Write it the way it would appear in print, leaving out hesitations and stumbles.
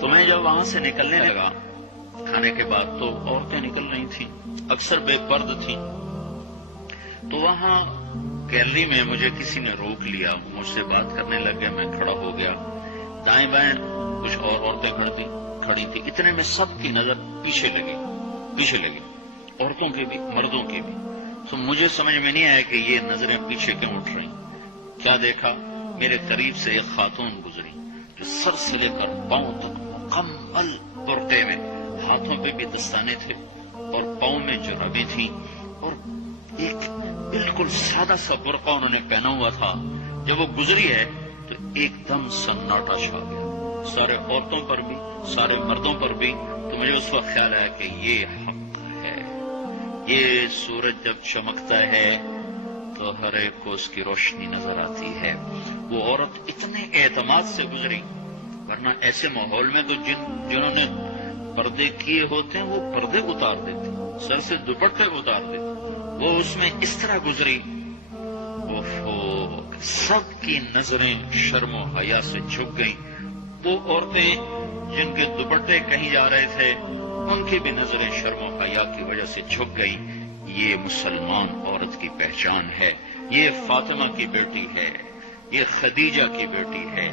تو میں جب وہاں سے نکلنے لگا کھانے کے بعد تو عورتیں نکل رہی تھیں، اکثر بے پرد تھیں، تو وہاں گیلری میں مجھے کسی نے روک لیا، مجھ سے بات کرنے لگ گیا، میں کھڑا ہو گیا، دائیں بائیں کچھ اور عورتیں کھڑی تھی، اتنے میں سب کی نظر پیچھے لگی، عورتوں کی بھی مردوں کی بھی۔ تو مجھے سمجھ میں نہیں آیا کہ یہ نظریں پیچھے کیوں اٹھ رہی۔ کیا دیکھا، میرے قریب سے ایک خاتون گزری جو سر سے لے کر پاؤں تک مکمل برقعے میں، ہاتھوں پہ بھی دستانے تھے اور پاؤں میں جرابیں تھیں، اور ایک بالکل سادہ سا برقع انہوں نے پہنا ہوا تھا۔ جب وہ گزری ہے تو ایک دم سناٹا چھا گیا، سارے عورتوں پر بھی سارے مردوں پر بھی۔ تو مجھے اس وقت خیال آیا کہ یہ حق ہے، یہ سورج جب چمکتا ہے تو ہر ایک کو اس کی روشنی نظر آتی ہے۔ وہ عورت اتنے اعتماد سے گزری، ورنہ ایسے ماحول میں تو جنہوں نے پردے کیے ہوتے ہیں وہ پردے اتار دیتے، سر سے دوپٹے اتار دیتے، وہ اس میں اس طرح گزری۔ سب کی نظریں شرم و حیا سے جھک گئیں۔ وہ عورتیں جن کے دوپٹے کہیں جا رہے تھے ان کی بھی نظریں شرم و حیا کی وجہ سے جھک گئیں۔ یہ مسلمان عورت کی پہچان ہے، یہ فاطمہ کی بیٹی ہے، یہ خدیجہ کی بیٹی ہے۔